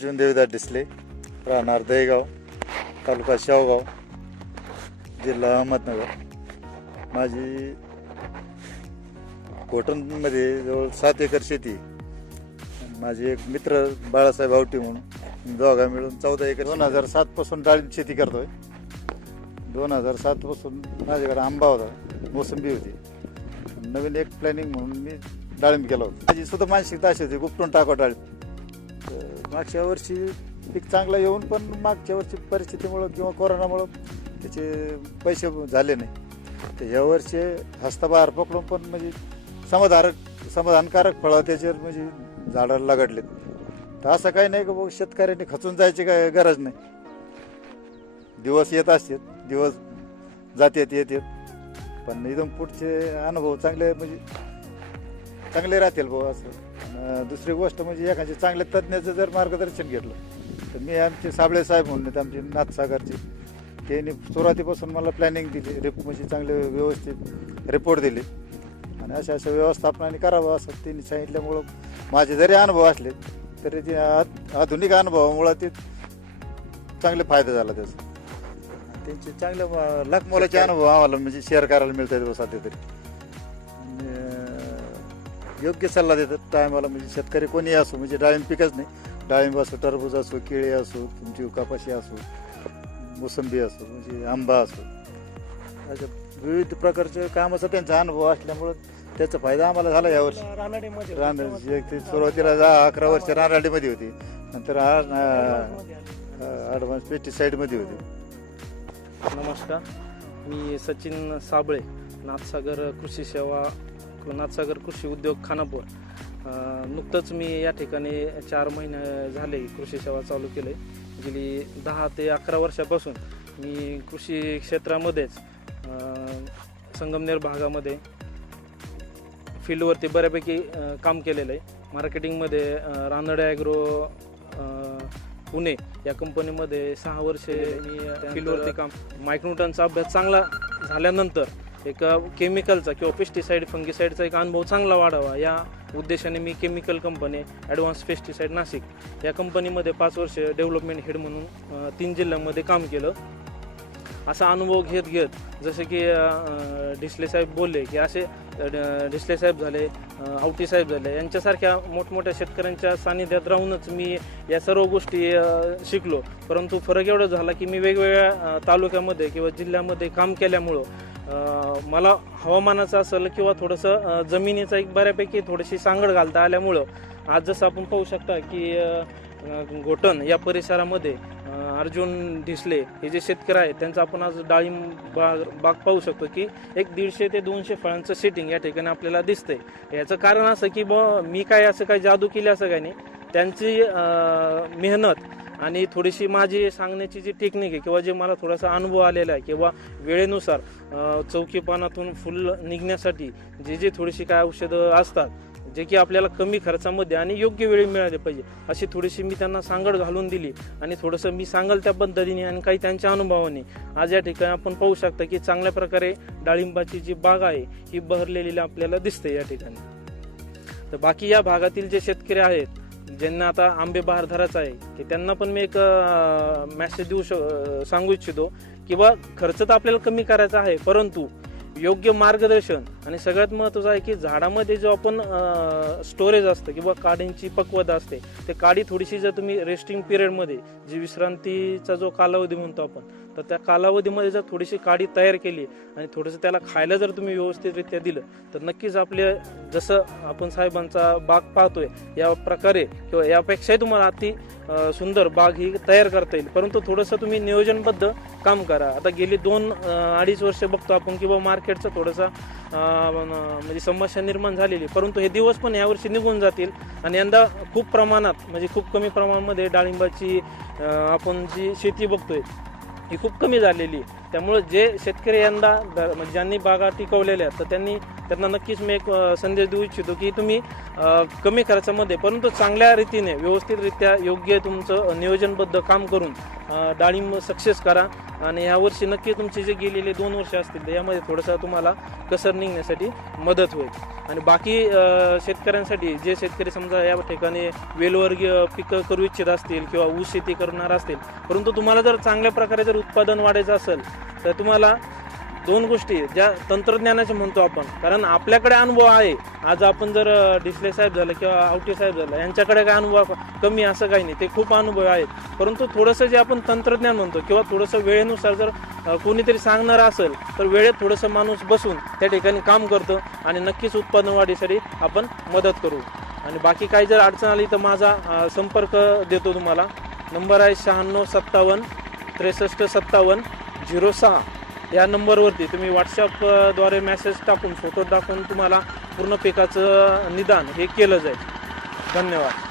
अर्जुन देवदास डिसले, राहणार दहेगाव, तालुका शेवगाव, जिल्हा अहमदनगर. माझी घोटणमध्ये जवळ 7 एकर शेती. माझे एक मित्र बाळासाहेब आवटी म्हणून दोघा मिळून 14 एकर. 2007 पासून डाळिंब शेती करतोय. 2007 पासून माझ्याकडे आंबा होता, मोसंबी होती. नवीन एक प्लॅनिंग म्हणून मी डाळिंब केला होता. माझी सुद्धा मानसिकता अशी होती, गुपटून टाकावं डाळिंब. मागच्या वर्षी पीक चांगलं येऊन पण मागच्या वर्षी परिस्थितीमुळं किंवा कोरोनामुळं त्याचे पैसे झाले नाही. तर ह्या वर्षी हस्ताबाहेर पकडून पण म्हणजे समाधानकारक फळं त्याच्यावर म्हणजे झाडाला लगडलेत. तर असं काही नाही की शेतकऱ्यांनी खचून जायची काय गरज नाही. दिवस येत असतात, दिवस जातात येतात, पण एकदम पुढचे अनुभव चांगले म्हणजे चांगले राहतील भाऊ असं. दुसरी गोष्ट म्हणजे एखाद्या चांगल्या तज्ज्ञाचं जर मार्गदर्शन घेतलं तर मी आमचे साबळे साहेब म्हणून आमचे नाथसागरचे, त्यांनी सुरुवातीपासून मला प्लॅनिंग दिली, म्हणजे चांगले व्यवस्थित रिपोर्ट दिले आणि अशा व्यवस्थापनाने करावं असं त्यांनी सांगितल्यामुळं माझे जरी अनुभव असले तरी ते आधुनिक अनुभवामुळं ते चांगले फायदा झाला त्याचा. त्यांचे चांगले लाखमोलाचे अनुभव आम्हाला म्हणजे शेअर करायला मिळतात सध्या तरी. योग्य सल्ला देतात टायमाला. म्हणजे शेतकरी कोणी असो, म्हणजे डाळिंब पिकच नाही, डाळिंब असो, टरबूज असो, केळी असो, तुमची कपाशी असो, मोसंबी असो, म्हणजे आंबा असो, अशा विविध प्रकारच्या कामाचा त्यांचा अनुभव असल्यामुळं त्याचा फायदा आम्हाला झाला यावर्षी. रानडी सुरुवातीला 10-11 वर्ष रानडीमध्ये होती, नंतर ॲडव्हान्स पेस्टिसाईडमध्ये होती. नमस्कार, मी सचिन साबळे, नाथसागर कृषी सेवा, नाथसागर कृषी उद्योग खानापूर. नुकतंच मी या ठिकाणी 4 महिने झाले कृषी सेवा चालू केले. गेली 10 ते 11 वर्षापासून मी कृषी क्षेत्रामध्येच संगमनेर भागामध्ये फील्डवरती बऱ्यापैकी काम केलेलं आहे. मार्केटिंगमध्ये रानडे ॲग्रो पुणे या कंपनीमध्ये 6 वर्षे मी फील्डवरती काम. मायक्रोन्यूटनचा अभ्यास चांगला झाल्यानंतर एक केमिकलचा किंवा पेस्टिसाईड फंगिसाईडचा एक अनुभव चांगला वाढावा या उद्देशाने मी chemical company advance pesticide Nashik या कंपनीमध्ये 5 वर्ष डेव्हलपमेंट हेड म्हणून 3 जिल्ह्यांमध्ये काम केलं. असा अनुभव घेत जसे की डिसले साहेब बोलले की असे डिसले साहेब झाले, आवटी साहेब झाले, यांच्यासारख्या मोठमोठ्या शेतकऱ्यांच्या सानिध्यात राहूनच मी या सर्व गोष्टी शिकलो. परंतु फरक एवढा झाला की मी वेगवेगळ्या तालुक्यामध्ये किंवा जिल्ह्यामध्ये काम केल्यामुळं मला हवामानाचं असेल किंवा थोडंसं जमिनीचा एक बऱ्यापैकी थोडीशी सांगड घालता आल्यामुळं आज जसं आपण पाहू शकता की घोटण या परिसरामध्ये अर्जुन डिसले हे जे शेतकरी आहेत त्यांचं आपण आज डाळिंब बाग पाहू शकतो की एक 150 ते 200 फळांचं सेटिंग या ठिकाणी आपल्याला दिसतंय. याचं कारण असं की मी काय असं काही जादू केली असं काही नाही, त्यांची मेहनत आणि थोडीशी माझी सांगण्याची जी टेक्निक आहे किंवा जे मला थोडासा अनुभव आलेला आहे किंवा वेळेनुसार चौकीपानातून फुल निघण्यासाठी जे थोडीशी काय औषधं असतात जे की आपल्याला कमी खर्चामध्ये आणि योग्य वेळी मिळाले पाहिजे अशी थोडीशी मी त्यांना सांगड घालून दिली आणि थोडंसं मी सांगाल त्या पद्धतीने आणि काही त्यांच्या अनुभवाने आज या ठिकाणी आपण पाहू शकता की चांगल्या प्रकारे डाळिंबाची जी बाग आहे ही बहरलेली आपल्याला दिसते या ठिकाणी. तर बाकी या भागातील जे शेतकरी आहेत ज्यांना आता आंबे बहार धरायचा आहे की त्यांना पण मी एक मेसेज सांगू इच्छितो की खर्च तर आपल्याला कमी करायचा आहे, परंतु योग्य मार्गदर्शन आणि सगळ्यात महत्त्वाचं आहे की झाडामध्ये जो आपण स्टोरेज असतं किंवा काडींची पक्वता असते ते काडी थोडीशी जर तुम्ही रेस्टिंग पिरियडमध्ये जी विश्रांतीचा जो कालावधी म्हणतो आपण तर त्या कालावधीमध्ये जर थोडीशी काडी तयार केली आणि थोडंसं त्याला खायला जर तुम्ही व्यवस्थितरित्या दिलं तर नक्कीच आपले जसं आपण साहेबांचा बाग पाहतोय या प्रकारे किंवा यापेक्षाही तुम्हाला अति सुंदर बाग ही तयार करता येईल. परंतु थोडंसं तुम्ही नियोजनबद्ध काम करा. आता गेली 2-2.5 वर्ष बघतो आपण किंवा मार्केटचं थोडंसं म्हणजे समस्या निर्माण झालेली, परंतु हे दिवस पण यावर्षी निघून जातील आणि यंदा खूप प्रमाणात म्हणजे खूप कमी प्रमाणामध्ये डाळिंबाची आपण जी शेती बघतोय ही खूप कमी झालेली. त्यामुळे जे शेतकरी यंदा म्हणजे ज्यांनी बागा टिकवलेल्या आहेत तर त्यांनी त्यांना नक्कीच मी एक संदेश देऊ इच्छितो की तुम्ही कमी खर्चामध्ये परंतु चांगल्या रीतीने व्यवस्थितरित्या योग्य तुमचं नियोजनबद्ध काम करून डाळिंब सक्सेस करा आणि यावर्षी नक्की तुमचे जे गेलेले 2 वर्ष असतील तर यामध्ये थोडंसं तुम्हाला कसर निघण्यासाठी मदत होईल. आणि बाकी शेतकऱ्यांसाठी जे शेतकरी समजा या ठिकाणी वेलवर्गीय पिकं करू इच्छित असतील किंवा ऊस शेती करणार असतील परंतु तुम्हाला जर चांगल्या प्रकारे जर उत्पादन वाढायचं असेल तर तुम्हाला 2 गोष्टी ज्या तंत्रज्ञानाचे म्हणतो आपण, कारण आपल्याकडे अनुभव आहे. आज आपण जर डिसले साहेब झालं किंवा आवटे साहेब झालं यांच्याकडे काय अनुभव कमी असं काही नाही, ते खूप अनुभव आहेत. परंतु थोडंसं जे आपण तंत्रज्ञान म्हणतो किंवा थोडंसं वेळेनुसार जर कोणीतरी सांगणार असेल तर वेळेत थोडंसं माणूस बसून त्या ठिकाणी काम करतो आणि नक्कीच उत्पादन वाढीसाठी आपण मदत करू. आणि बाकी काही जर अडचण आली तर माझा संपर्क देतो तुम्हाला. नंबर आहे 9657 63 57 06. या नंबरवरती तुम्ही व्हॉट्सअपद्वारे मेसेज टाकून फोटो टाकून तुम्हाला पूर्ण पिकाचं निदान हे केलं जाईल. धन्यवाद.